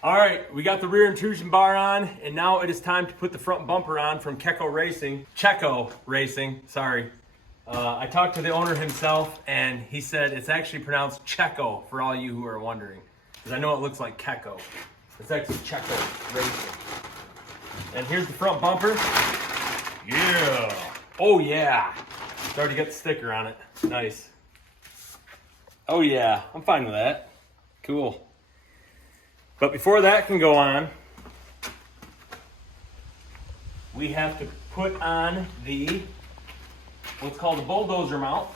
All right, we got the rear intrusion bar on, and now it is time to put the front bumper on from Cecco Racing, sorry. I talked to the owner himself, and he said it's actually pronounced Cecco, for all you who are wondering. Because I know it looks like Cecco. It's actually Cecco Racing. And here's the front bumper. Yeah. Oh yeah. It's already got the sticker on it. Nice. Oh yeah, I'm fine with that. Cool. But before that can go on, we have to put on the, what's called the Bulldozer mount.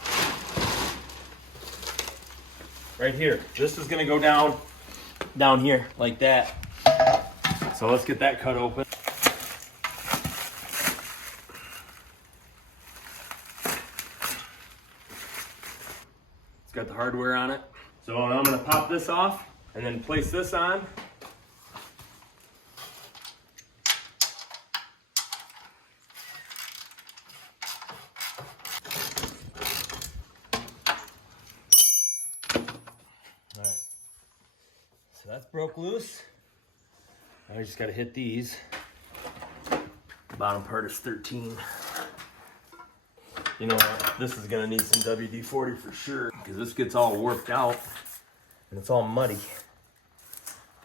Right here. This is gonna go down here like that. So let's get that cut open. It's got the hardware on it. So I'm gonna pop this off and then place this on. All right, so that's broke loose. Now I just gotta hit these. Bottom part is 13. You know what, this is gonna need some WD-40 for sure, because this gets all warped out and it's all muddy.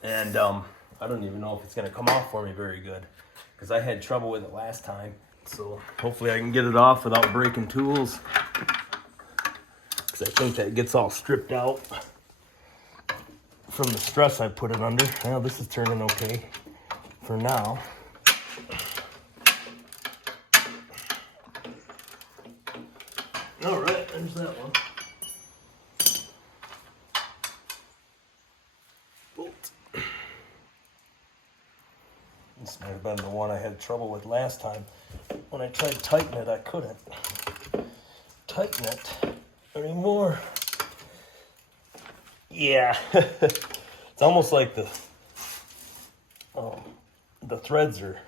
And I don't even know if it's gonna come off for me very good, because I had trouble with it last time. So hopefully I can get it off without breaking tools, because I think that gets all stripped out from the stress I put it under. Well, this is turning okay for now. All right, there's that one. Bolt. This might have been the one I had trouble with last time. When I tried to tighten it, I couldn't tighten it anymore. Yeah, it's almost like the threads are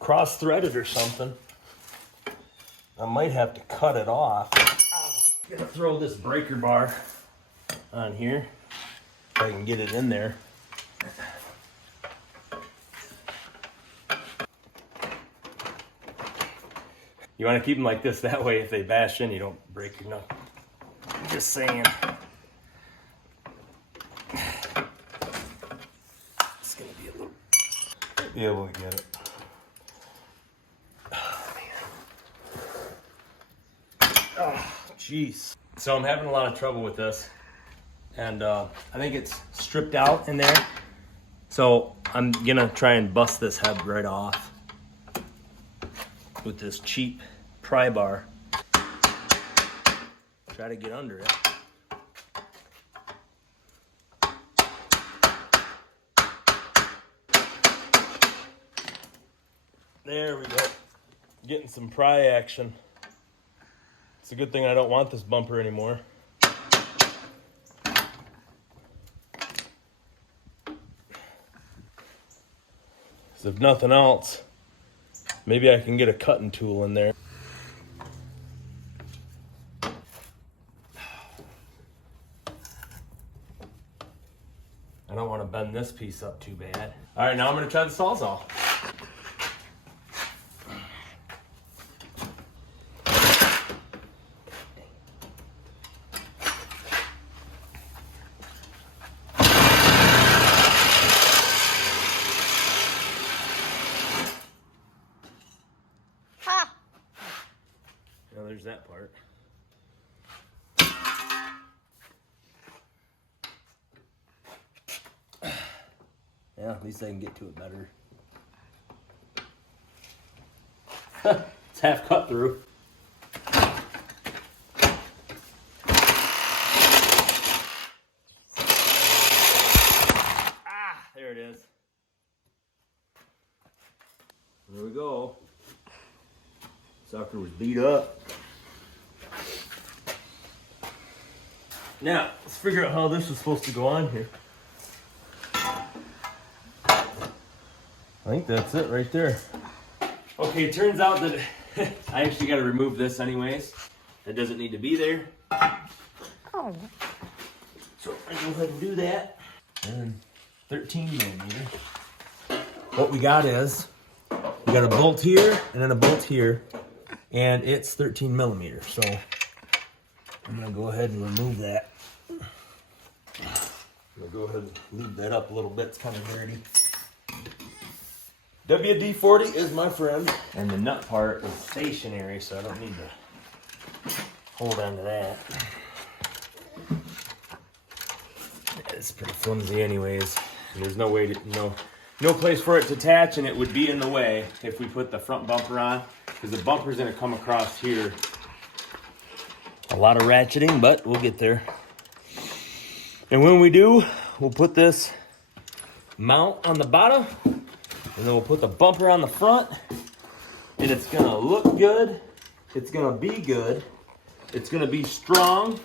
cross-threaded or something. I might have to cut it off. I'm gonna throw this breaker bar on here if I can get it in there. You want to keep them like this, that way if they bash in, you don't break your nut. Just saying. It's gonna be a little, be able to get it. Oh, jeez. So I'm having a lot of trouble with this, and I think it's stripped out in there. So I'm gonna try and bust this head right off with this cheap pry bar. Try to get under it. There we go. Getting some pry action. It's a good thing I don't want this bumper anymore. So if nothing else, maybe I can get a cutting tool in there. I don't want to bend this piece up too bad. All right, now I'm going to try the Sawzall. Now there's that part. Yeah, at least I can get to it better. It's half cut through. Ah, there it is. There we go. Sucker was beat up. Now, let's figure out how this is supposed to go on here. I think that's it right there. Okay, it turns out that I actually got to remove this anyways. It doesn't need to be there. Oh. So I go ahead and do that. And 13 millimeter. What we got is, we got a bolt here and then a bolt here, and it's 13 millimeter. So I'm gonna go ahead and remove that. I'm gonna go ahead and leave that up a little bit, it's kind of dirty. WD-40 is my friend. And the nut part is stationary, so I don't need to hold on to that. It's pretty flimsy anyways. And there's no way to, no place for it to attach, and it would be in the way if we put the front bumper on, because the bumper's gonna come across here. A lot of ratcheting, but we'll get there. And when we do, we'll put this mount on the bottom, and then we'll put the bumper on the front, and it's gonna look good. It's gonna be good. It's gonna be strong,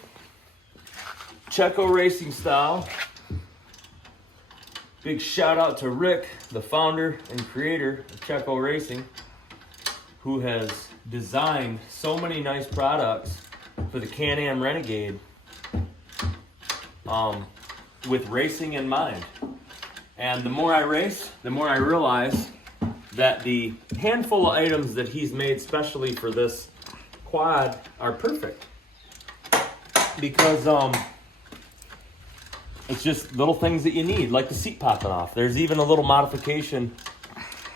Cecco Racing style. Big shout out to Rick, the founder and creator of Cecco Racing, who has designed so many nice products for the Canam Renegade with racing in mind. And the more I race, the more I realize that the handful of items that he's made specially for this quad are perfect. Because it's just little things that you need, like the seat popping off. There's even a little modification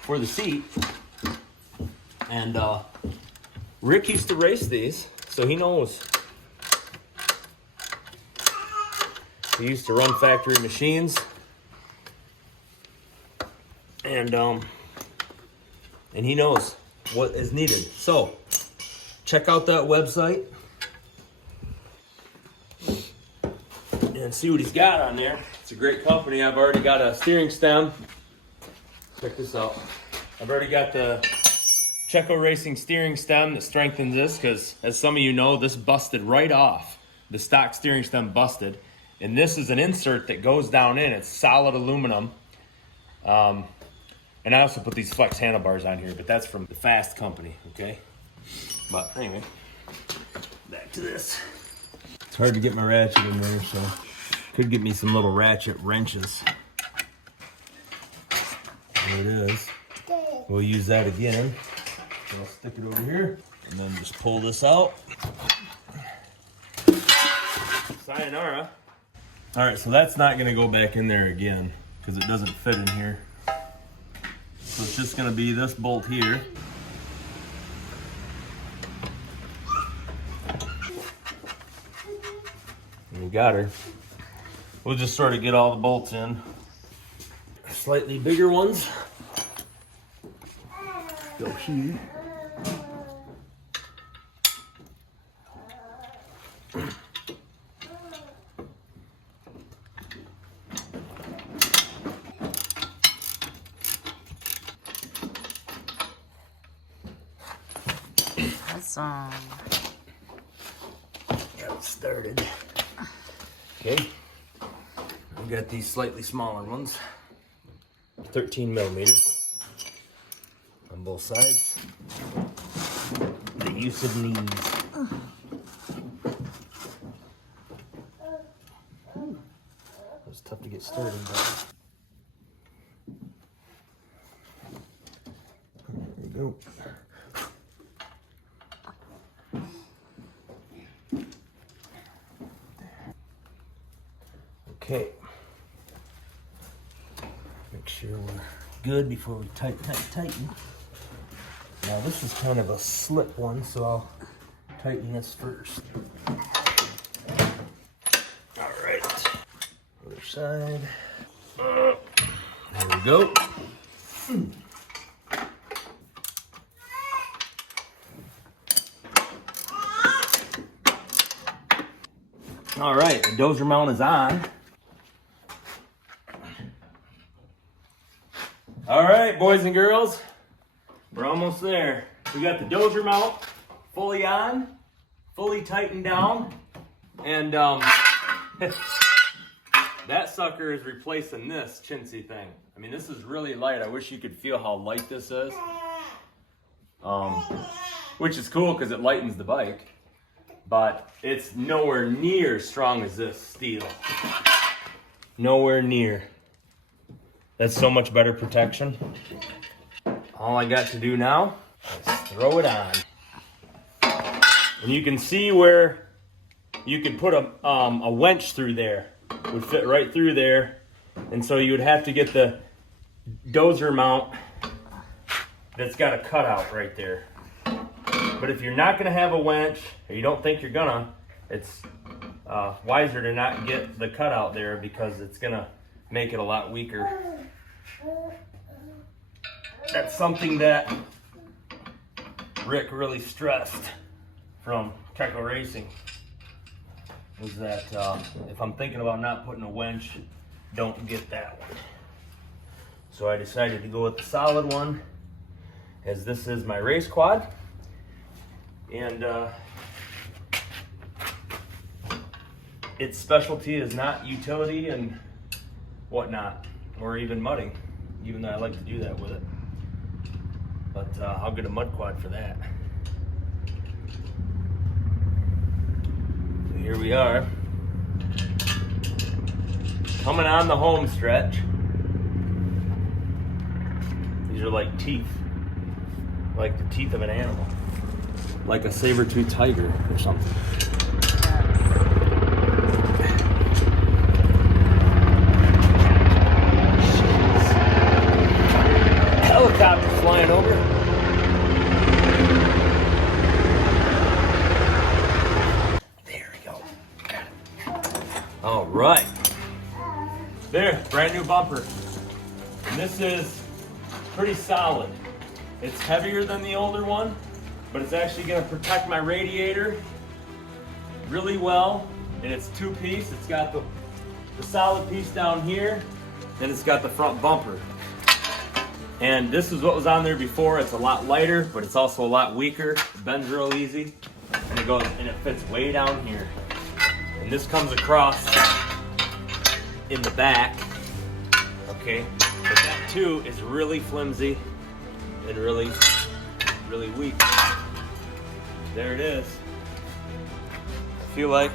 for the seat. And Rick used to race these, so he knows. He used to run factory machines. And he knows what is needed. So, check out that website and see what he's got on there. It's a great company. I've already got a steering stem. Check this out. I've already got the Cecco Racing steering stem that strengthens this, because as some of you know, this busted right off. The stock steering stem busted. And this is an insert that goes down in. It's solid aluminum. And I also put these flex handlebars on here, but that's from the Fast company, okay? But anyway, back to this. It's hard to get my ratchet in there, so could get me some little ratchet wrenches. There it is. We'll use that again. So I'll stick it over here, and then just pull this out. Sayonara. All right, so that's not gonna go back in there again, because it doesn't fit in here. So it's just gonna be this bolt here. And we got her. We'll just sort of get all the bolts in. Slightly bigger ones go here. Awesome. Got it started. Okay. We got these slightly smaller ones. 13 millimeter on both sides. The use of knees. It was tough to get started, but there you go. Okay. Make sure we're good before we tighten. Now this is kind of a slip one, so I'll tighten this first. All right. Other side. There we go. All right, the dozer mount is on. All right, boys and girls, we're almost there. We got the dozer mount fully on, fully tightened down, and that sucker is replacing this chintzy thing. I mean, this is really light. I wish you could feel how light this is, which is cool because it lightens the bike, but it's nowhere near as strong as this steel. Nowhere near. That's so much better protection. All I got to do now is throw it on. And you can see where you could put a winch through there. It would fit right through there. And so you would have to get the dozer mount that's got a cutout right there. But if you're not gonna have a winch, or you don't think you're gonna, it's wiser to not get the cutout there because it's gonna make it a lot weaker. That's something that Rick really stressed from Cecco Racing, was that if I'm thinking about not putting a winch, don't get that one. So I decided to go with the solid one, as this is my race quad. And its specialty is not utility and whatnot, or even mudding, even though I like to do that with it. But I'll get a mud quad for that. So here we are, coming on the home stretch. These are like teeth, like the teeth of an animal, like a saber-toothed tiger or something. Helicopter flying over. There we go. All right. There, brand new bumper. And this is pretty solid. It's heavier than the older one, but it's actually gonna protect my radiator really well. And it's two-piece. It's got the solid piece down here, and it's got the front bumper. And this is what was on there before. It's a lot lighter, but it's also a lot weaker. It bends real easy, and it fits way down here. And this comes across in the back, okay? But that too is really flimsy and really, really weak. There it is. I feel like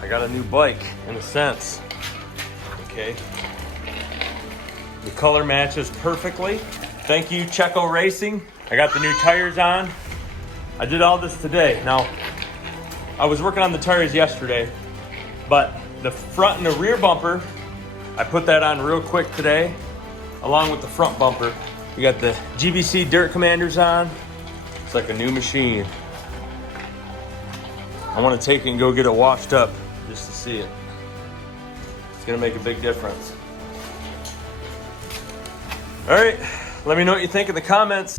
I got a new bike in a sense, okay? The color matches perfectly. Thank you, Cecco Racing. I got the new tires on. I did all this today. Now, I was working on the tires yesterday, but the front and the rear bumper, I put that on real quick today, along with the front bumper. We got the GBC Dirt Commanders on. It's like a new machine. I want to take it and go get it washed up just to see it. It's gonna make a big difference. All right, let me know what you think in the comments.